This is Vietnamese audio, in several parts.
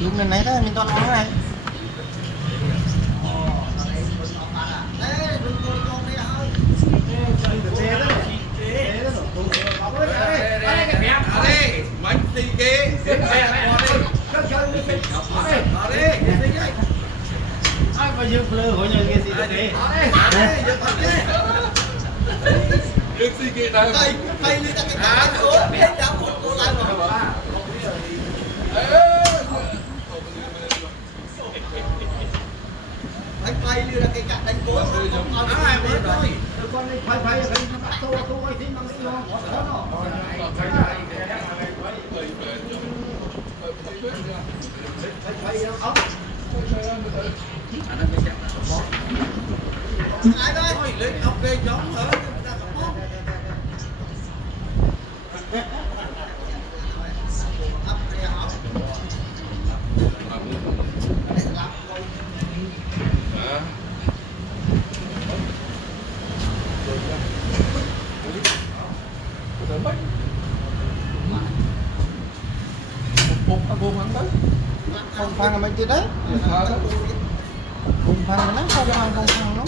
lúc này nấy đó mình toàn nói này bánh xì kế ai mà dương lơ hỏi nhờ cái gì đấy dương xì kế đây cây đi ta cái cá số biết đâu một cô lại mà bánh bay đưa ra cái cạnh đánh cố không có ai biết rồi con đi phải phải cái nó bắt tôi ai tính bằng cái nó khó nó phải ốc ai đây lấy ốc cây giống nữa không phang là mấy cái đấy không phang nó không phang nó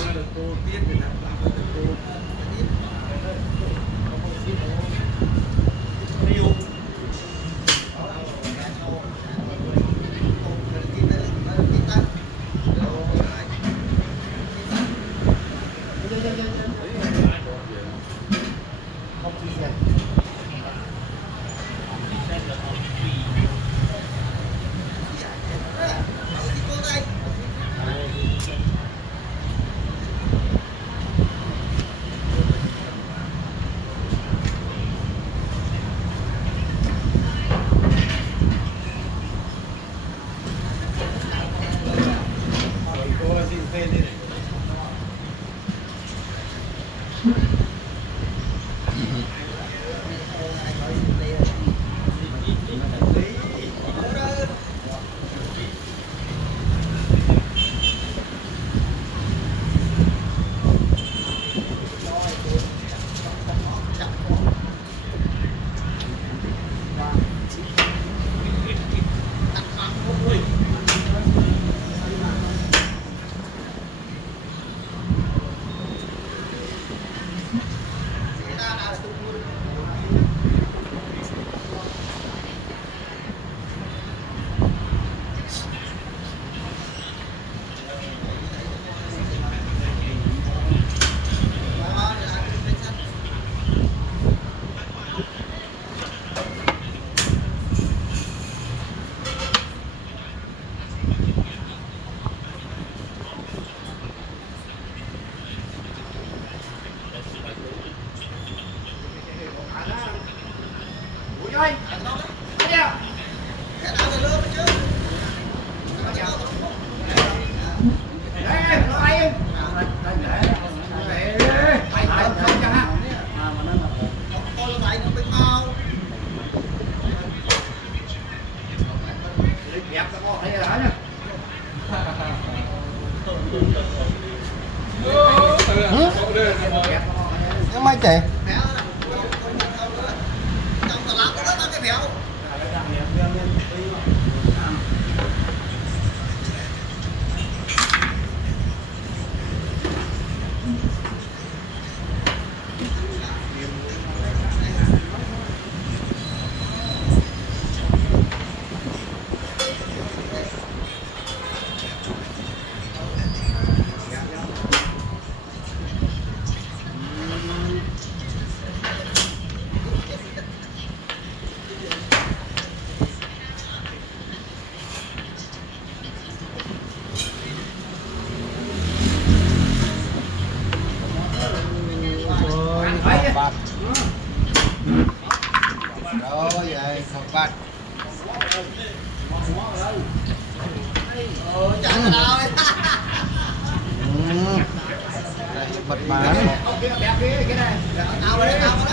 nó mai chạy trong tờ lá có rất là cái béo bát rồi vậy không bát chẳng nào đấy mật mà cái này nào đấy nào đấy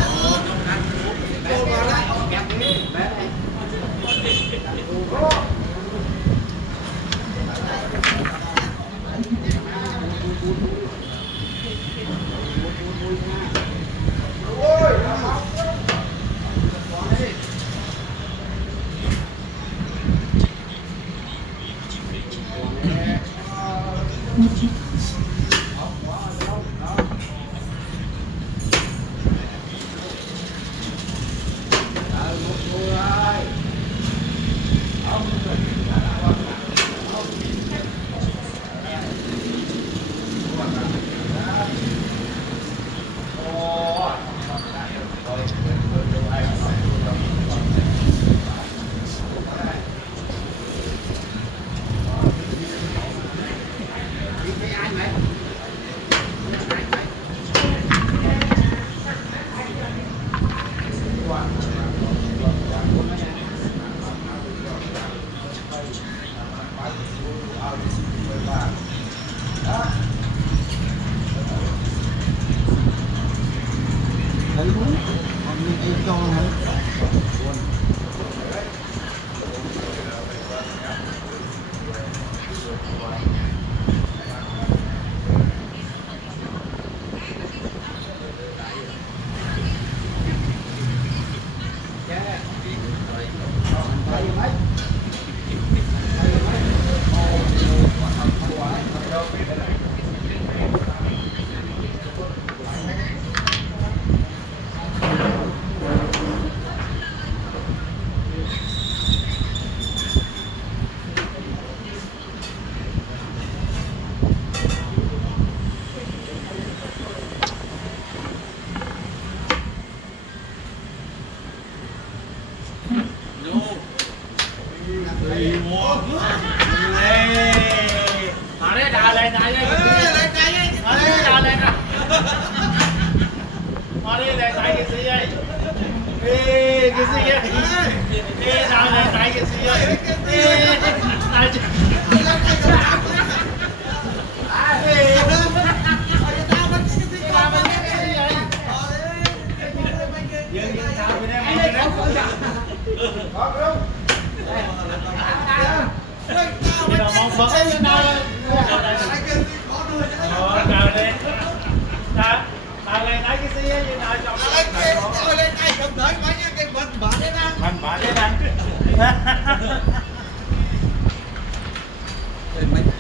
thấy đúng còn mình ấy cho nó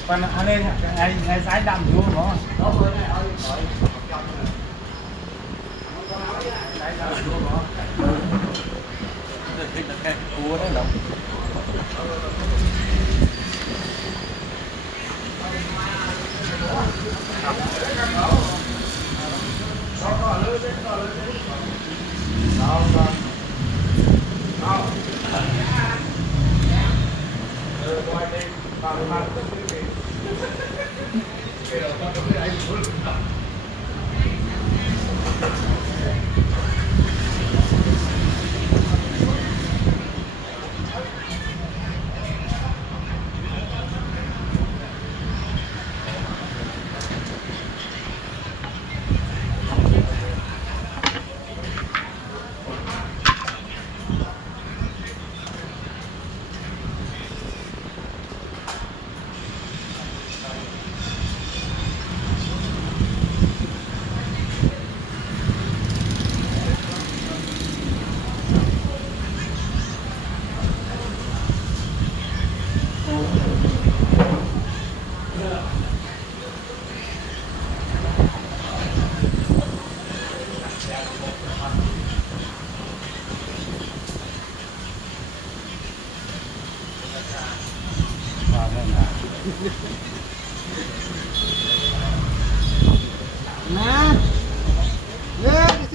Còn anh lên ngày sái đầm vô mà. Cua đó lắm.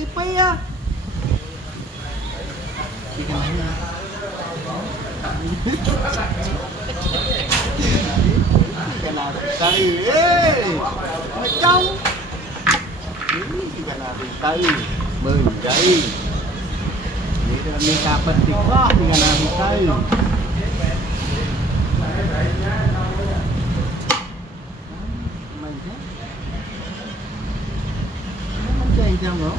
tí pi á chỉ cái này cái nào tây ê mà trong cái nào tây 10 giâyนี่การปฏิบัติที่กันนะพี่ต้ยไม่ใช่มันใจจังเหรอ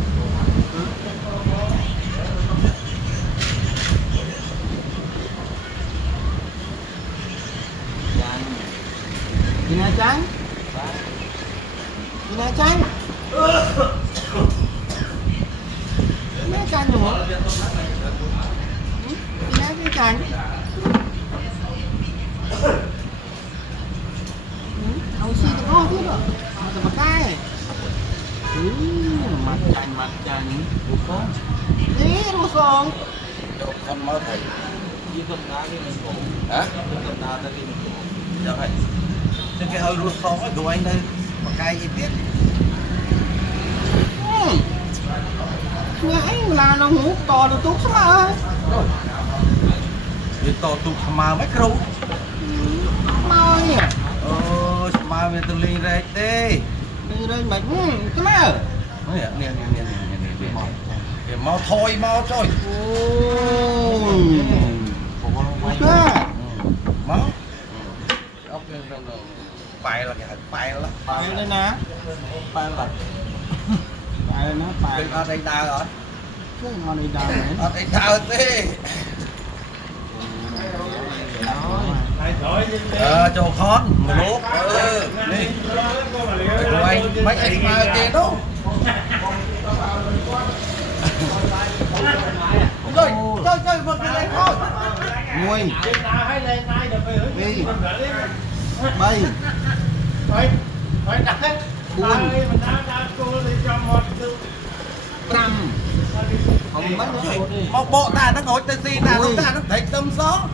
กินอะไรจังกินอะไรจังไม่จังหรอcái cành ông xì nó ngon thế rồi mà cái mặt cành đủ con đi đủ con con mới thầy với con đá cái mình cổ hả con đá cái mình cổ dạ vậy cái hơi luôn con ấy của anh đây mà cay gì biết nhảy là nó hút to được tốt mà Vì to tụt mà mấy kêu mau nhỉ mà về từ linh ra đi đi đây mày cái này nè mau thôi mau thôi máu bài là cái bài là bài đây nè bài là bài nó bài ở đây đau rồi chứ ngon đây đau này ở đây đau đi cho con một lúc đi của anh mấy anh mà kia đâu rồi chơi một cái này thôi mui đi bay buôn trăm không mất nữa một bộ ta nó ngồi tên gì nào ta nó thấy tâm gió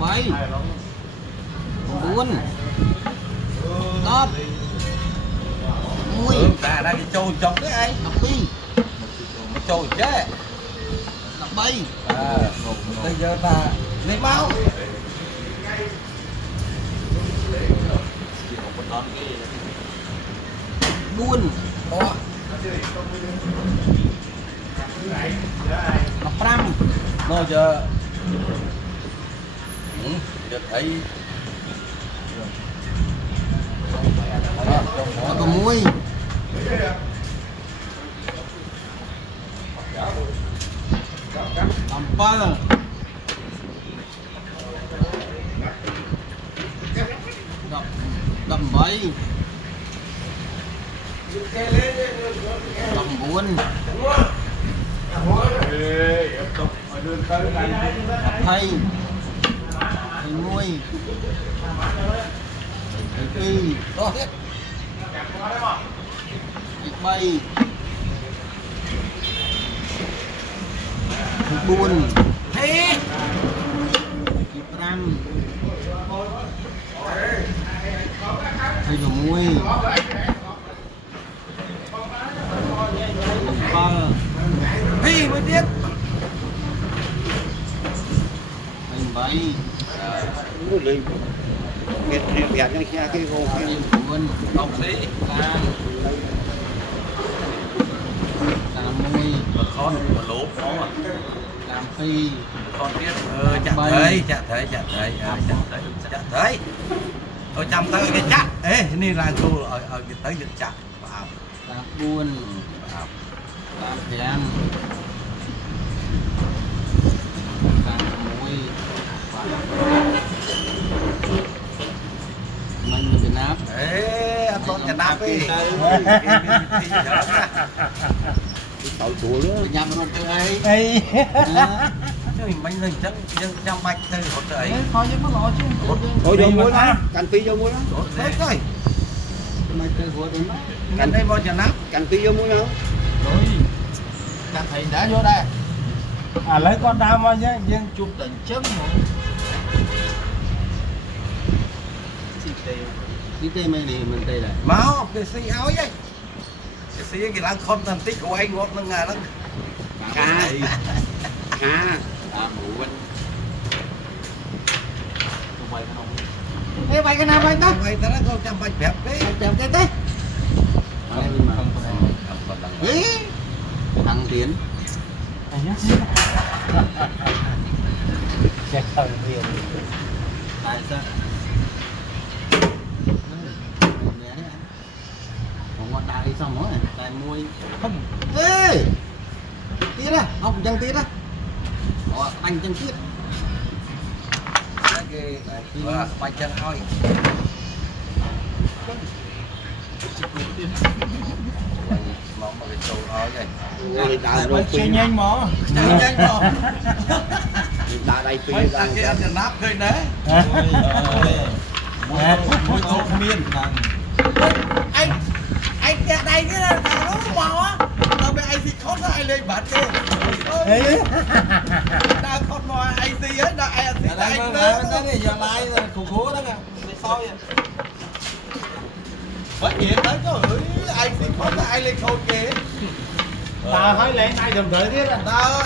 bay buôn top mui ta đang đi trâu chọc đấy anh đập đi trâu chứ đập bay bây giờ ta lấy máu buôn đập trăm nó giờ giờ thấy nó có muối làm ba đập bay đập buôn thầy thầy nuôi thầy phi đó hết thầy bay thầy buôn thế thầy pram thầy đồ muôi thầy ba phi mới biết thầy bảy lên cái biển cái hồ thầy buôn đọc sĩ làm muôi con mà lốp nó làm phi con biết chặt thấy tôi chăm tới cái chặt êนี่là cô ở cái tới cái chặt làm buôn làm đèn làm muôi mình Việt Nam ê anh con Việt Nam đi tàu chùa nữa nhằm một từ ấy chứ mình lên chắc dân trăm bạch từ một trời thôi chứ mất lỗi chứ thôi vô muối lắm cành phi vô muối lắm thế coi mày từ của tụi nó cành đây bao giờ nắp cành phi vô muối không rồi các thầy đã vô đây à lấy con đam mà nhá dân chụp tỉnh chân mà xí tê mày đi mình tê này máu cái xì áo vậy xí cái lăng con thần tích của anh ngọt nó ngà lắm cá mũ bên ê bay cái nào bay ta vậy ta nó không chăm bạch phép đấy chèo cái đấy ý thằng tiến Sẽ không hiểu. tại sao không ngon đại xong rồi tại môi không ê tía đó ông chân tía đó anh chân tía cái bạch chân thôi mong mà cái trâu thôi vậy người ta rồi Chơi nhanh mà. chạy nhanh rồi ta đây phi mấy ra thằng kia ăn tiền nắp thôi đấy Hả? môi tô không yên anh kẹt đây cái là thằng nó màu á tao bị anh thì khóc ra anh lên bắn đi đang con mò anh gì ấy đang anh thì anh nữa này giờ lại rồi khủng khố đó kìa sao vậy vẫn nhìn thấy có anh thì khóc ra anh lên khâu kì Tao hỏi lẽ nay đừng đợi thế là tao